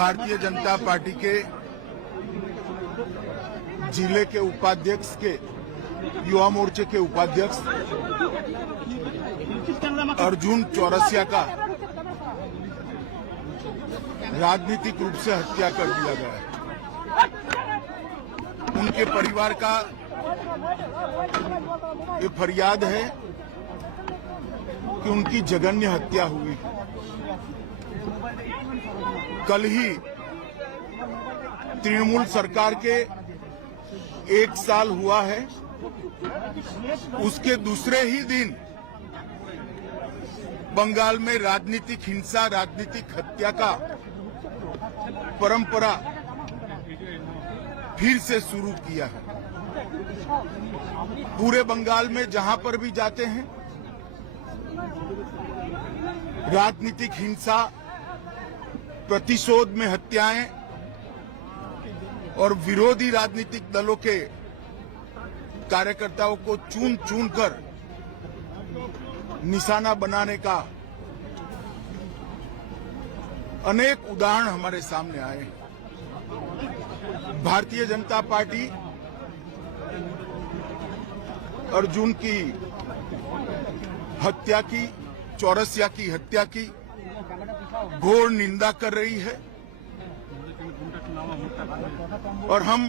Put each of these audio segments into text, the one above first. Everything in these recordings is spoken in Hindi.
भारतीय जनता पार्टी के जिले के उपाध्यक्ष के युवा मोर्चे के उपाध्यक्ष अर्जुन चौरसिया का राजनीतिक रूप से हत्या कर दिया गया है। उनके परिवार का ये फरियाद है कि उनकी जघन्य हत्या हुई। कल ही तृणमूल सरकार के 1 साल हुआ है, उसके दूसरे ही दिन बंगाल में राजनीतिक हिंसा, राजनीतिक हत्या का परंपरा फिर से शुरू किया है। पूरे बंगाल में जहां पर भी जाते हैं राजनीतिक हिंसा, प्रतिशोध में हत्याएं और विरोधी राजनीतिक दलों के कार्यकर्ताओं को चुन चुन कर निशाना बनाने का अनेक उदाहरण हमारे सामने आए हैं। भारतीय जनता पार्टी अर्जुन की हत्या की, चौरसिया की हत्या की घोर निंदा कर रही है और हम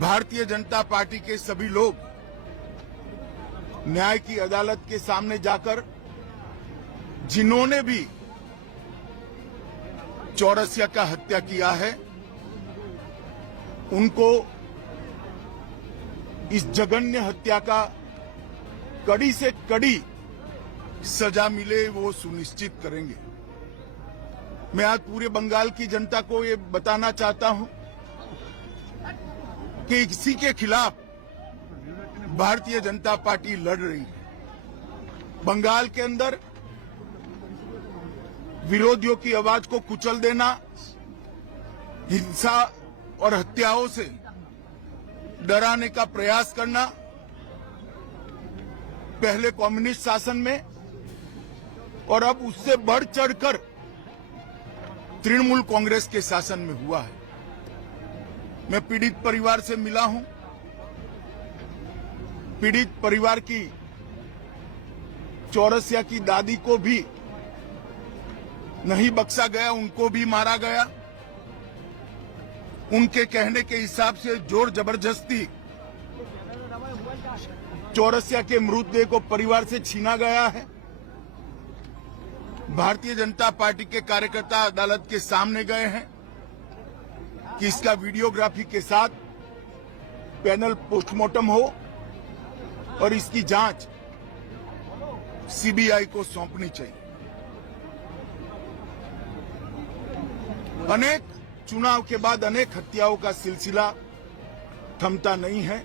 भारतीय जनता पार्टी के सभी लोग न्याय की अदालत के सामने जाकर जिन्होंने भी चौरसिया का हत्या किया है उनको इस जघन्य हत्या का कड़ी से कड़ी सजा मिले वो सुनिश्चित करेंगे। मैं आज पूरे बंगाल की जनता को ये बताना चाहता हूं कि इसी के खिलाफ भारतीय जनता पार्टी लड़ रही है। बंगाल के अंदर विरोधियों की आवाज को कुचल देना, हिंसा और हत्याओं से डराने का प्रयास करना पहले कम्युनिस्ट शासन में और अब उससे बढ़ चढ़कर तृणमूल कांग्रेस के शासन में हुआ है। मैं पीड़ित परिवार से मिला हूं। पीड़ित परिवार की चौरसिया की दादी को भी नहीं बख्शा गया, उनको भी मारा गया। उनके कहने के हिसाब से जोर जबरदस्ती चौरसिया के मृतदेह को परिवार से छीना गया है। भारतीय जनता पार्टी के कार्यकर्ता अदालत के सामने गए हैं कि इसका वीडियोग्राफी के साथ पैनल पोस्टमार्टम हो और इसकी जांच सीबीआई को सौंपनी चाहिए। अनेक चुनाव के बाद अनेक हत्याओं का सिलसिला थमता नहीं है।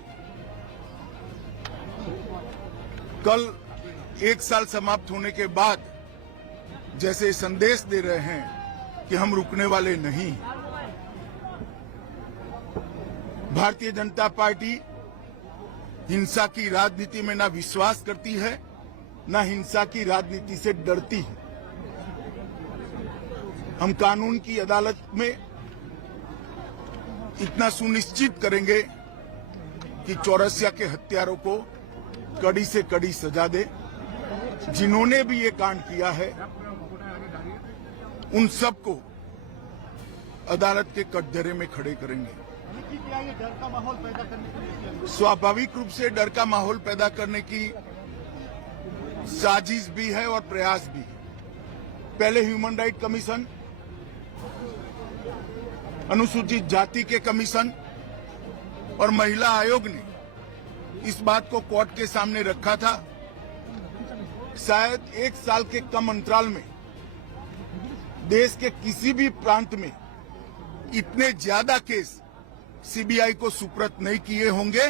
कल 1 साल समाप्त होने के बाद जैसे संदेश दे रहे हैं कि हम रुकने वाले नहीं। भारतीय जनता पार्टी हिंसा की राजनीति में ना विश्वास करती है, ना हिंसा की राजनीति से डरती है। हम कानून की अदालत में इतना सुनिश्चित करेंगे कि चौरसिया के हत्यारों को कड़ी से कड़ी सजा दे। जिन्होंने भी ये कांड किया है उन सबको अदालत के कटघरे में खड़े करेंगे। स्वाभाविक रूप से डर का माहौल पैदा करने की साजिश भी है और प्रयास भी है। पहले ह्यूमन राइट कमीशन, अनुसूचित जाति के कमीशन और महिला आयोग ने इस बात को कोर्ट के सामने रखा था। शायद 1 साल के कम अंतराल में देश के किसी भी प्रांत में इतने ज्यादा केस सीबीआई को सुपुर्द नहीं किए होंगे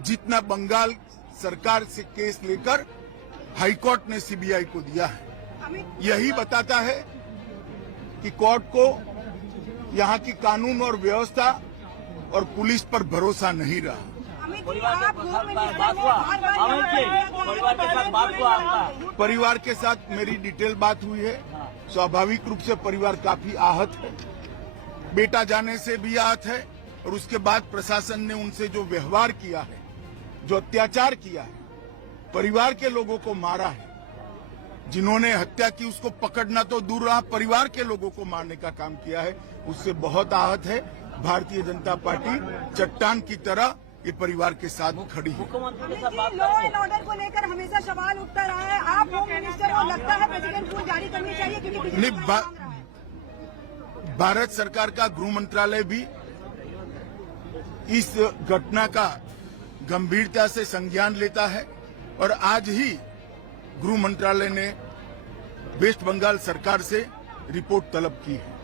जितना बंगाल सरकार से केस लेकर हाईकोर्ट ने सीबीआई को दिया है। यही बताता है कि कोर्ट को यहाँ की कानून और व्यवस्था और पुलिस पर भरोसा नहीं रहा। परिवार के साथ मेरी डिटेल बात हुई है। स्वाभाविक रूप से परिवार काफी आहत है। बेटा जाने से भी आहत है और उसके बाद प्रशासन ने उनसे जो व्यवहार किया है, जो अत्याचार किया है, परिवार के लोगों को मारा है, जिन्होंने हत्या की उसको पकड़ना तो दूर रहा, परिवार के लोगों को मारने का काम किया है, उससे बहुत आहत है। भारतीय जनता पार्टी चट्टान की तरह ये परिवार के साथ खड़ी है। लॉ एंड ऑर्डर को लेकर हमेशा सवाल उठता रहा है। आप होम मिनिस्टर और लगता है प्रेसिडेंट रूल जारी करनी चाहिए क्योंकि भारत सरकार का गृह मंत्रालय भी इस घटना का गंभीरता से संज्ञान लेता है और आज ही गृह मंत्रालय ने वेस्ट बंगाल सरकार से रिपोर्ट तलब की है।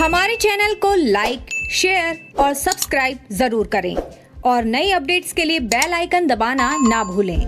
हमारे चैनल को लाइक, शेयर और सब्सक्राइब जरूर करें और नई अपडेट्स के लिए बेल आइकन दबाना ना भूलें।